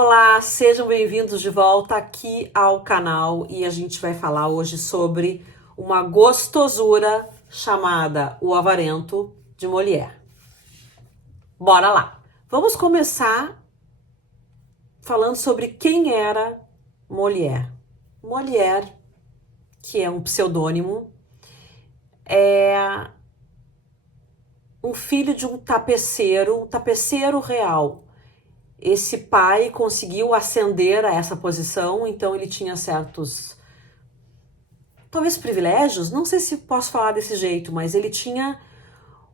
Olá, sejam bem-vindos de volta aqui ao canal e a gente vai falar hoje sobre uma gostosura chamada O Avarento de Molière. Bora lá! Vamos começar falando sobre quem era Molière. Molière, que é um pseudônimo, é um filho de um tapeceiro real. Esse pai conseguiu ascender a essa posição, então ele tinha certos, talvez privilégios, não sei se posso falar desse jeito, mas ele tinha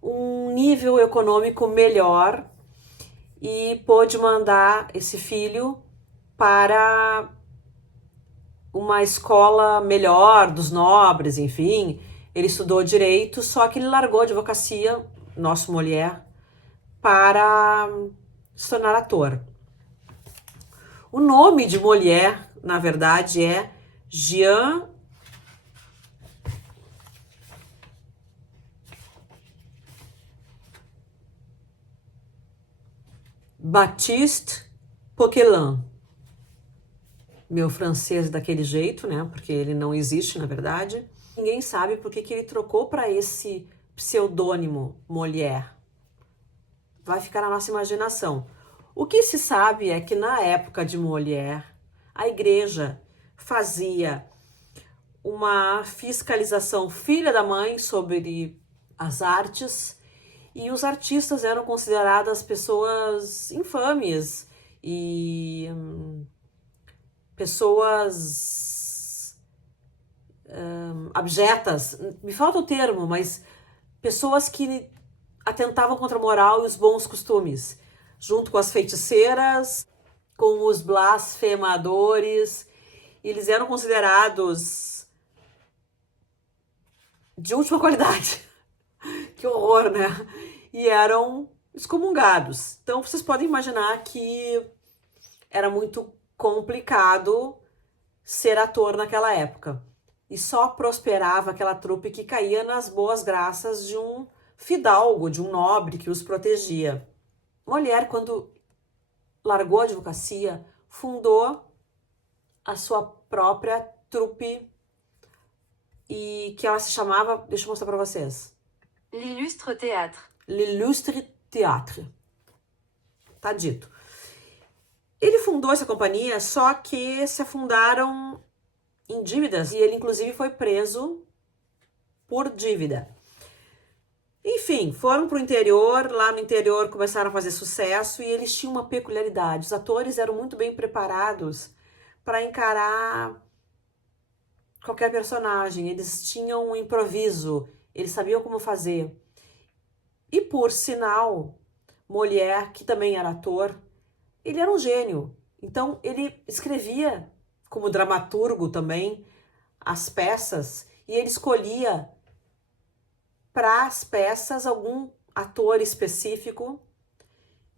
um nível econômico melhor e pôde mandar esse filho para uma escola melhor dos nobres, enfim. Ele estudou direito, só que ele largou a advocacia, nosso Molière, para se tornar ator. O nome de Molière, na verdade, é Jean Baptiste Poquelin. Meu francês daquele jeito, né? Porque ele não existe, na verdade. Ninguém sabe por que ele trocou para esse pseudônimo Molière. Vai ficar na nossa imaginação. O que se sabe é que na época de Molière, a igreja fazia uma fiscalização filha da mãe sobre as artes e os artistas eram consideradas pessoas infames e pessoas abjetas. Me falta o termo, mas pessoas que atentavam contra a moral e os bons costumes, junto com as feiticeiras, com os blasfemadores. Eles eram considerados de última qualidade. Que horror, né? E eram excomungados. Então vocês podem imaginar que era muito complicado ser ator naquela época. E só prosperava aquela trupe que caía nas boas graças de um fidalgo, de um nobre que os protegia. Molière, quando largou a advocacia, fundou a sua própria trupe e que ela se chamava, deixa eu mostrar para vocês. L'Illustre Théâtre. L'Illustre Théâtre. Tá dito. Ele fundou essa companhia, só que se afundaram em dívidas e ele inclusive foi preso por dívida. Enfim, foram para o interior, lá no interior começaram a fazer sucesso e eles tinham uma peculiaridade. Os atores eram muito bem preparados para encarar qualquer personagem, eles tinham um improviso, eles sabiam como fazer. E por sinal, Molière, que também era ator, ele era um gênio. Então ele escrevia como dramaturgo também as peças e ele escolhia para as peças algum ator específico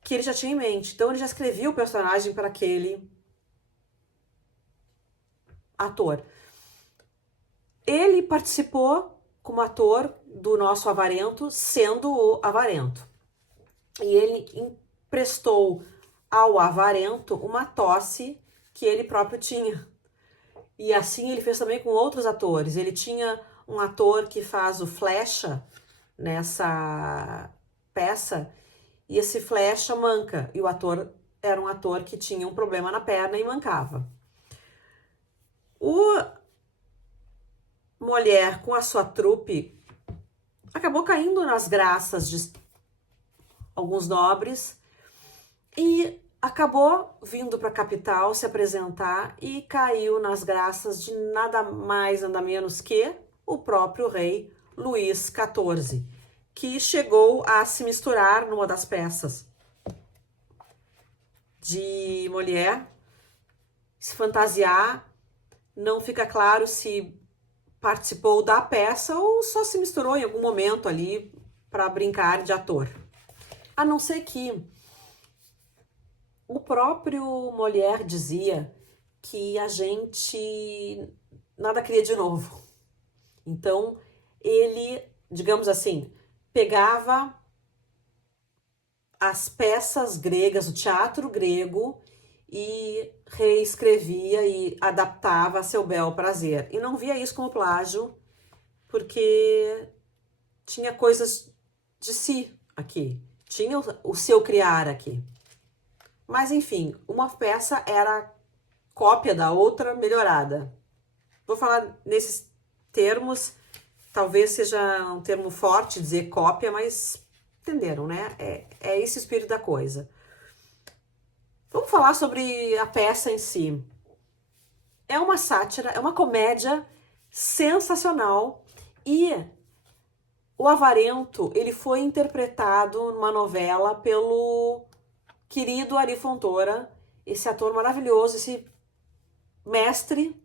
que ele já tinha em mente. Então ele já escrevia o personagem para aquele ator. Ele participou como ator do nosso Avarento, sendo o Avarento. E ele emprestou ao Avarento uma tosse que ele próprio tinha. E assim ele fez também com outros atores. Ele tinha um ator que faz o Flecha nessa peça, e esse Flecha manca. E o ator era um ator que tinha um problema na perna e mancava. O Molière, com a sua trupe, acabou caindo nas graças de alguns nobres e acabou vindo para a capital se apresentar e caiu nas graças de nada mais, nada menos que o próprio rei Luís XIV, que chegou a se misturar numa das peças de Molière, se fantasiar. Não fica claro se participou da peça ou só se misturou em algum momento ali para brincar de ator. A não ser que o próprio Molière dizia que a gente nada cria de novo. Então, ele, digamos assim, pegava as peças gregas, o teatro grego, e reescrevia e adaptava a seu bel prazer. E não via isso como plágio, porque tinha coisas de si aqui, tinha o seu criar aqui. Mas enfim, uma peça era cópia da outra melhorada. Vou falar nesses termos, talvez seja um termo forte dizer cópia, mas entenderam, né? É esse o espírito da coisa. Vamos falar sobre a peça em si. É uma sátira, é uma comédia sensacional e o Avarento, ele foi interpretado numa novela pelo querido Ari Fontoura, esse ator maravilhoso, esse mestre,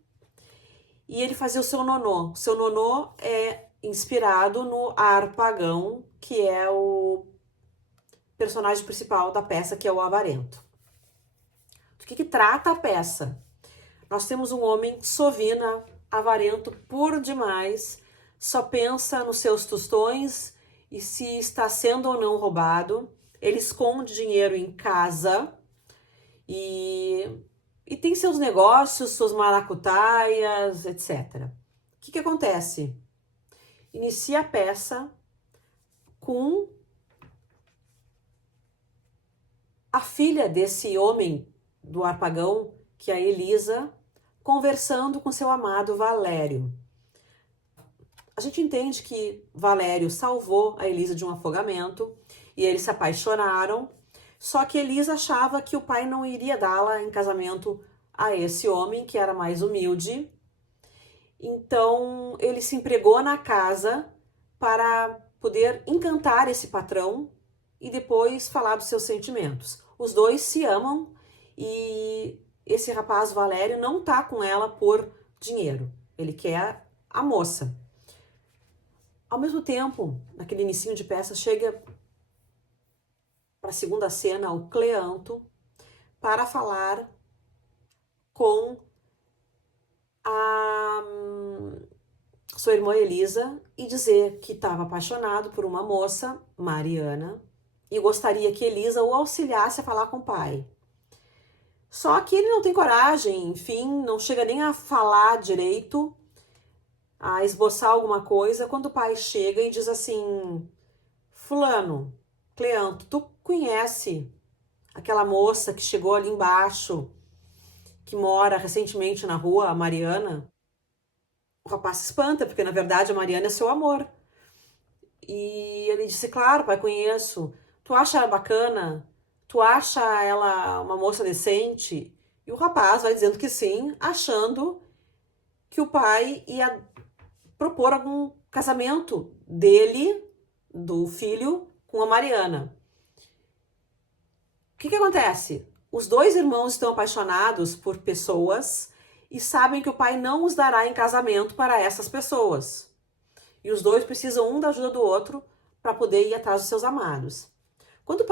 e ele fazia o seu Nonô. O seu Nonô é inspirado no Harpagão, que é o personagem principal da peça, que é o Avarento. Do que trata a peça? Nós temos um homem sovina, avarento por demais, só pensa nos seus tostões e se está sendo ou não roubado. Ele esconde dinheiro em casa e tem seus negócios, suas maracutaias, etc. O que acontece? Inicia a peça com a filha desse homem do Harpagão, que é a Elisa, conversando com seu amado Valério. A gente entende que Valério salvou a Elisa de um afogamento e eles se apaixonaram, só que Elisa achava que o pai não iria dá-la em casamento a esse homem, que era mais humilde. Então ele se empregou na casa para poder encantar esse patrão e depois falar dos seus sentimentos. Os dois se amam e esse rapaz Valério não tá com ela por dinheiro, ele quer a moça. Ao mesmo tempo, naquele inicinho de peça, chega para a segunda cena o Cleanto para falar com a sua irmã Elisa e dizer que estava apaixonado por uma moça, Mariana, e gostaria que Elisa o auxiliasse a falar com o pai. Só que ele não tem coragem, enfim, não chega nem a falar direito, a esboçar alguma coisa, quando o pai chega e diz assim: fulano, Cleanto, tu conhece aquela moça que chegou ali embaixo, que mora recentemente na rua, a Mariana? O rapaz se espanta, porque na verdade a Mariana é seu amor. E ele disse: claro, pai, conheço. Tu acha ela bacana? Tu acha ela uma moça decente? E o rapaz vai dizendo que sim, achando que o pai ia propor algum casamento dele, do filho, com a Mariana. O que acontece? Os dois irmãos estão apaixonados por pessoas e sabem que o pai não os dará em casamento para essas pessoas. E os dois precisam um da ajuda do outro para poder ir atrás dos seus amados. Quando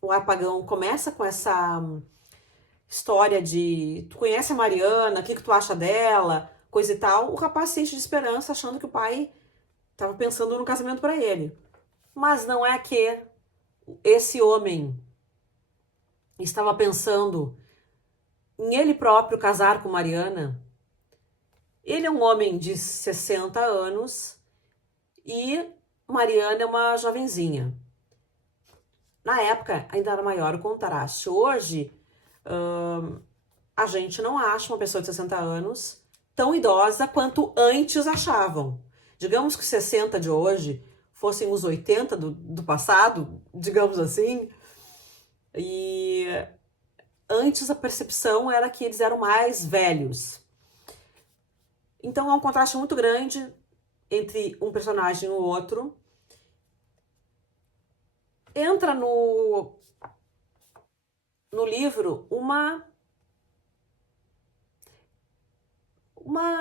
o Harpagão, começa com essa história de tu conhece a Mariana, o que tu acha dela, coisa e tal, o rapaz se enche de esperança achando que o pai estava pensando no casamento para ele. Mas não é que esse homem estava pensando em ele próprio casar com Mariana. Ele é um homem de 60 anos e Mariana é uma jovenzinha. Na época, ainda era maior o contraste. Hoje, a gente não acha uma pessoa de 60 anos tão idosa quanto antes achavam. Digamos que 60 de hoje fossem os 80 do passado, digamos assim. E antes a percepção era que eles eram mais velhos. Então há um contraste muito grande entre um personagem e o outro. Entra no livro uma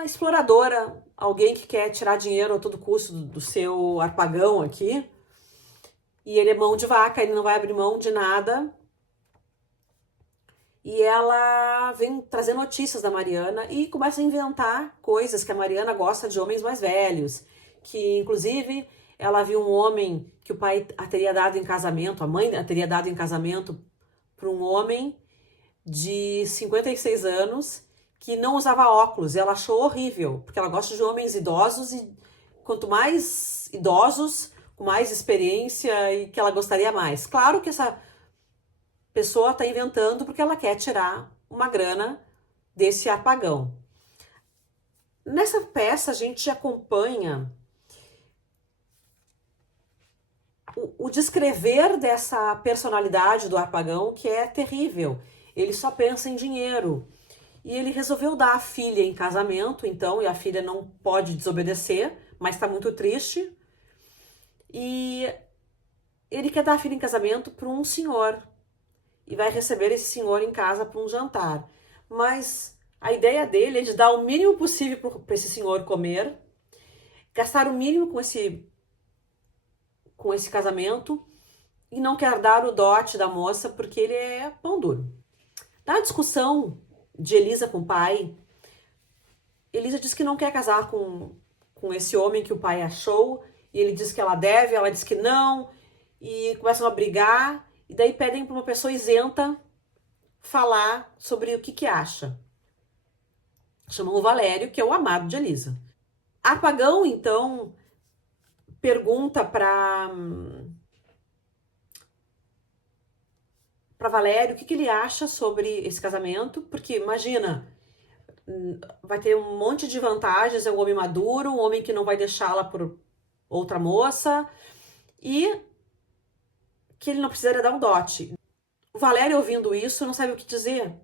exploradora, alguém que quer tirar dinheiro a todo custo do seu Harpagão aqui. E ele é mão de vaca, ele não vai abrir mão de nada. E ela vem trazer notícias da Mariana e começa a inventar coisas que a Mariana gosta de homens mais velhos. Que, inclusive, ela viu um homem que o pai a teria dado em casamento, a mãe a teria dado em casamento para um homem de 56 anos que não usava óculos. E ela achou horrível, porque ela gosta de homens idosos e quanto mais idosos, com mais experiência e que ela gostaria mais. Claro que essa pessoa está inventando porque ela quer tirar uma grana desse apagão. Nessa peça a gente acompanha o descrever dessa personalidade do apagão, que é terrível. Ele só pensa em dinheiro. E ele resolveu dar a filha em casamento, então, e a filha não pode desobedecer, mas está muito triste. E ele quer dar a filha em casamento para um senhor. E vai receber esse senhor em casa para um jantar. Mas a ideia dele é de dar o mínimo possível para esse senhor comer, gastar o mínimo com esse casamento e não quer dar o dote da moça porque ele é pão duro. Na discussão de Elisa com o pai, Elisa diz que não quer casar com esse homem que o pai achou, e ele diz que ela deve, ela diz que não, e começam a brigar, e daí pedem para uma pessoa isenta falar sobre o que acha. Chamam o Valério, que é o amado de Elisa. Apagão, então, pergunta para Valério o que ele acha sobre esse casamento, porque imagina, vai ter um monte de vantagens, é um homem maduro, um homem que não vai deixá-la por outra moça, e que ele não precisaria dar um dote. O Valério, ouvindo isso, não sabe o que dizer.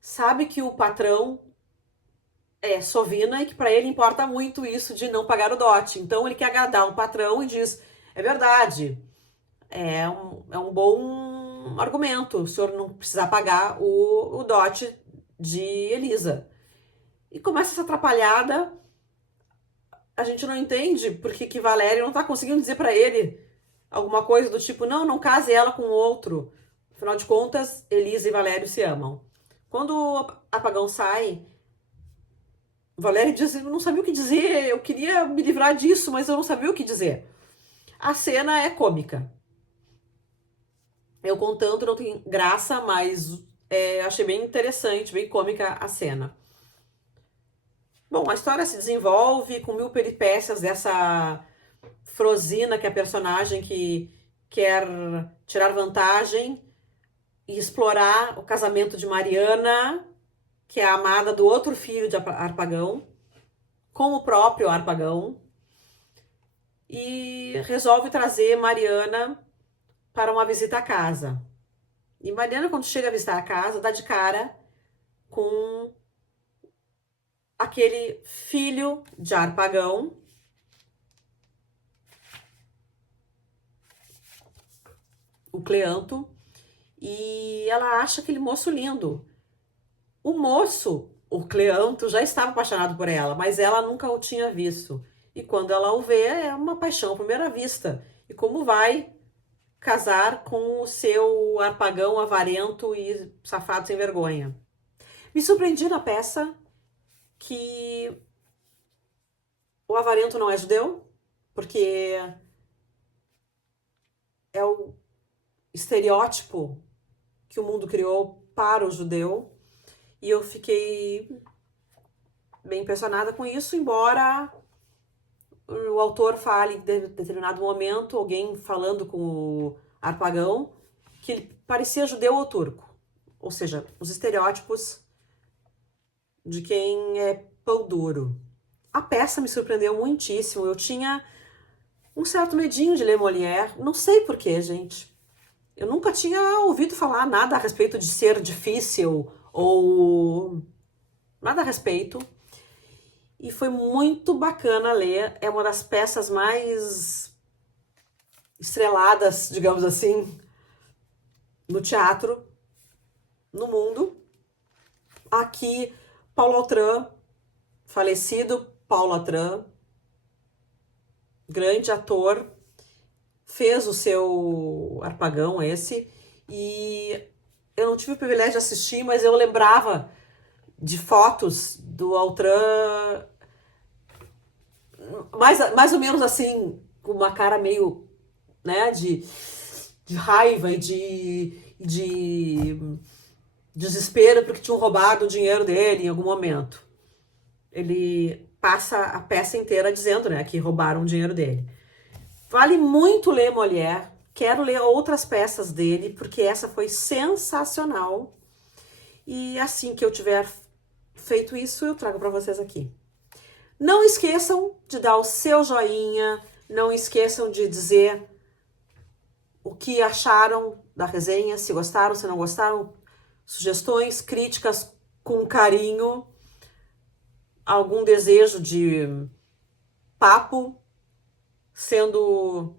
Sabe que o patrão é Sovina e que para ele importa muito isso de não pagar o dote. Então ele quer agradar o patrão e diz, é verdade, é um bom argumento, o senhor não precisar pagar o dote de Elisa. E começa essa atrapalhada, a gente não entende porque que Valério não tá conseguindo dizer para ele alguma coisa do tipo, não case ela com outro. Afinal de contas, Elisa e Valério se amam. Quando o apagão sai, Valério diz, eu não sabia o que dizer, eu queria me livrar disso, mas eu não sabia o que dizer. A cena é cômica. Eu contando não tem graça, mas achei bem interessante, bem cômica a cena. Bom, a história se desenvolve com mil peripécias dessa Frosina, que é a personagem que quer tirar vantagem e explorar o casamento de Mariana, que é a amada do outro filho de Harpagão, com o próprio Harpagão, e resolve trazer Mariana para uma visita à casa. E Mariana, quando chega a visitar a casa, dá de cara com aquele filho de Harpagão, o Cleanto, e ela acha aquele moço lindo. O moço, o Cleanto, já estava apaixonado por ela, mas ela nunca o tinha visto. E quando ela o vê, é uma paixão à primeira vista. E como vai casar com o seu Harpagão avarento e safado sem vergonha? Me surpreendi na peça que o avarento não é judeu, porque é o estereótipo que o mundo criou para o judeu. E eu fiquei bem impressionada com isso, embora o autor fale em determinado momento, alguém falando com o Harpagão, que ele parecia judeu ou turco. Ou seja, os estereótipos de quem é pão duro. A peça me surpreendeu muitíssimo. Eu tinha um certo medinho de ler Molière. Não sei porquê, gente. Eu nunca tinha ouvido falar nada a respeito de ser difícil ou nada a respeito. E foi muito bacana ler. É uma das peças mais estreladas, digamos assim, no teatro, no mundo. Aqui, Paulo Autran, falecido Paulo Autran, grande ator, fez o seu Harpagão esse, e eu não tive o privilégio de assistir, mas eu lembrava de fotos do Autran, mais ou menos assim, com uma cara meio, né, de raiva e de desespero porque tinham roubado o dinheiro dele em algum momento. Ele passa a peça inteira dizendo, né, que roubaram o dinheiro dele. Vale muito ler Molière. Quero ler outras peças dele, porque essa foi sensacional. E assim que eu tiver feito isso, eu trago para vocês aqui. Não esqueçam de dar o seu joinha, não esqueçam de dizer o que acharam da resenha, se gostaram, se não gostaram, sugestões, críticas com carinho, algum desejo de papo, sendo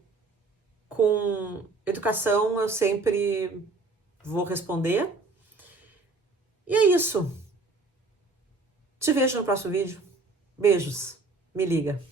com educação, eu sempre vou responder. E é isso. Te vejo no próximo vídeo. Beijos. Me liga.